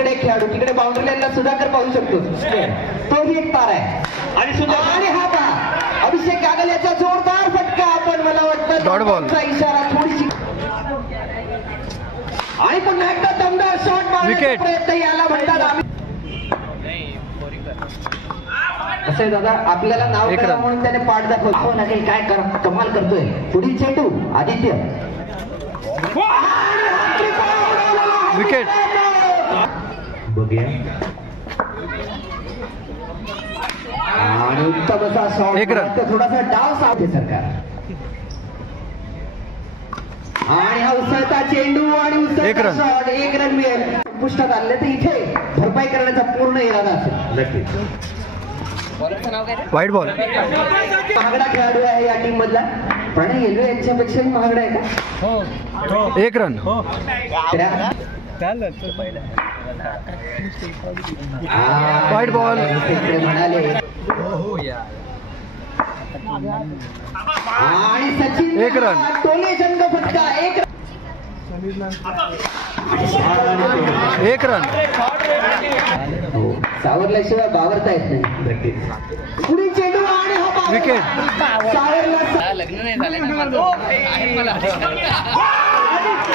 तिकडे खेळाडू तिकडे बाउंड्री लाईनला सुधाकर पाहू शकतो तोही एक तार आहे आणि हा पहा अभिषेक कागल याचा जोरदार फटका पण मला वाटतं डॉट बॉलचा इशारा थोडीशी आणि पुन्हा एकदा दमदार शॉट मारण्याचा प्रयत्न याला म्हणतात आम्ही असं आहे दादा आपल्याला नाव करा म्हणून त्याने पाठ दाखवलं हो ना काही काय कमाल करतोय पुढील चेंडू आदित्य विकेट बघूया आणि उत्तम असा शॉट एक रन थोडासा डाव सावते सरकार आणि हा उसळता चेंडू आणि उसळता शॉट एक रन मिळेल पुष्टात आणले तर इथे भरपाई करण्याचा पूर्ण इरादा असेल नक्कीच वाईट बॉल महागडा खेळाडू आहे या टीम मधला प्रणय येल्वे यांच्यापेक्षा महागडा आहे का एक रन वाईट बॉल म्हणाले आणि सचिन एक रन टोले संघ फटका एक रन सावरल्याशिवाय बावरता येत नाही पुढे चेंडू आणि हा विकेट लग्न नाही झालं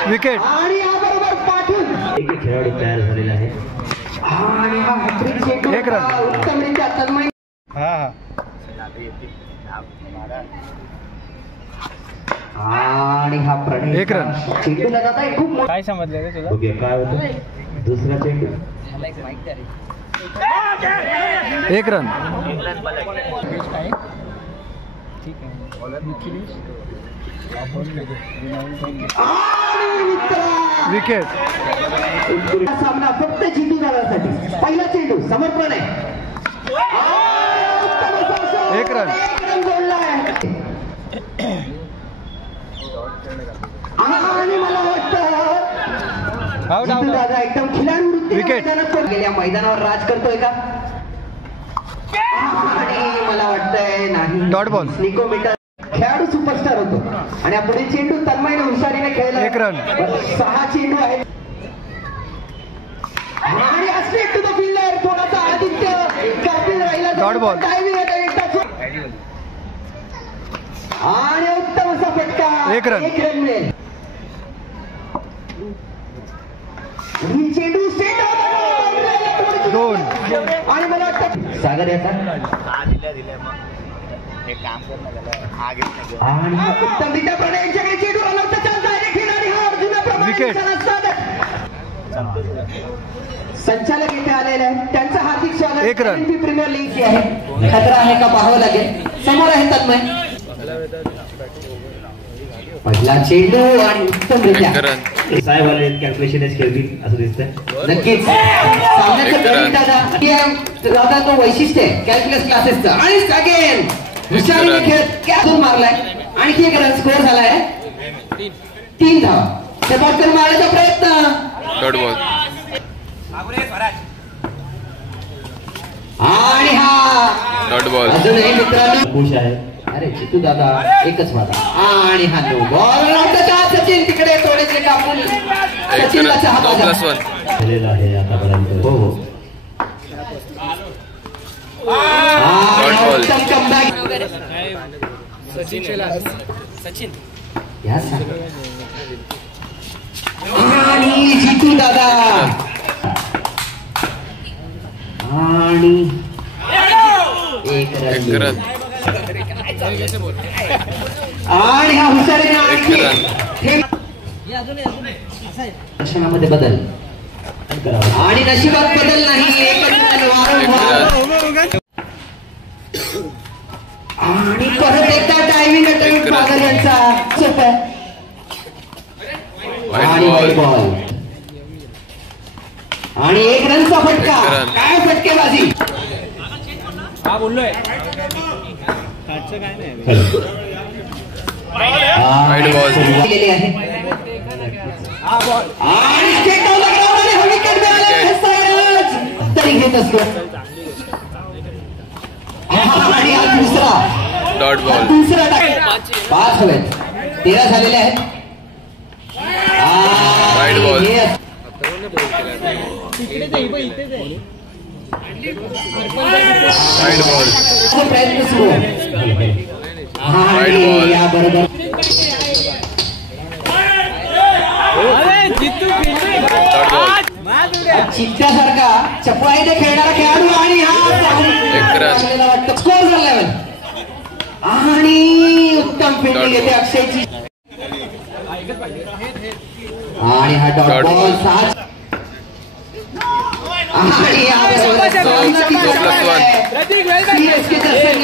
विकेट आणि याबरोबर पाठून एक खेळाडू तयार झालेला आहे आणि हा हॅट्रिक चेंडू एक रन उत्तमरित्या तन्मय आणि हा प्रणय एक रन चेंडूला जाता खूप काय समजलं रे तुला बघूया काय होतं दुसरा चेंडू एक रन विकेट सामना फक्त जितू दादासाठी पहिला चेंडू समर्पण आहे एक रन जोडला आहे आणि मला वाटतं दादा एकदम खिलाडू विकेट गेल्या मैदानावर राज करतोय का आणि मला वाटतंय नाही डॉट बॉल निकोमीटर खेळाडू सुपरस्टार होतो आणि पुढे चेंडू तन्मयने हुशारीने खेळला एक रन 6 चेंडू आहेत आणि असले टू द फिल्डर थोडासा आदित्य कॅप्टन राहिला डॉट बॉल काय आणि उत्तम असा फटका एक रन मिळेल चेंडू दोन आणि मला वाटतं सागर याचा आणि उत्तमरित्या प्रणयच्याकडे चेंडू आला होता चालता आणि हा अर्जुनाप्रमाणे संचालक इथे आलेले आहेत त्यांचं हार्दिक स्वागत एक रन प्रीमियर लीग आहे खतरा आहे का पाहावं लागेल समोर आहे तन्मय पहिला चेंडू आणि उत्तमरित्या साहेब आले कॅल्क्युलेशनच खेळतील असं दिसतंय नक्कीच सामन्याचं गणित दादा तो वैशिष्ट्य आहे कॅल्क्युलस क्लासेसचं आणि अगेन हुशारीने खेळत कॅच मारलाय आणखी एक रन स्कोअर झालाय 3 धावा शॉर्टकट मारण्याचा प्रयत्न डॉट बॉल आणि हा डॉट बॉल अजूनही मित्रांनो खुश आहे अरे चितू दादा एकच माझा आणि हा नो बॉल सचिन तिकडे थोडेसे कापून सचिनला झालेला आहे आतापर्यंत हो हो सचिन आणि जितू दादा आणि एक रन आणि हा हुशारीने दर्शनामध्ये बदल आणि नशिबात बदल नाही आणि परत एकदा डायव्हिंग अटेम्प्ट सागर यांचा सोपा आणि बॉल आणि एक रनचा फटका काय फटकेबाजी हा बोललोय काय नाही गेलेली आहे आणि विकेट तरी घेत असतो आणि हा दुसरा डॉट बॉल दुसरा 5 हवेत 13 झालेले आहेत वाईड बॉल वाईड बॉल. प्रयत्न सुरू Wide ball. या बरोबर थर्ड बॉल. चित्त्यासारखा चपळाईने खेळणारा खेळाडू आणि एक रन. हा स्कोर झाला आणि उत्तम फिल्डिंग येते अक्षयची आणि हा डॉट Dot बॉल ball. 6 आणि या बरोबर So, 2+1. CSK चा संघ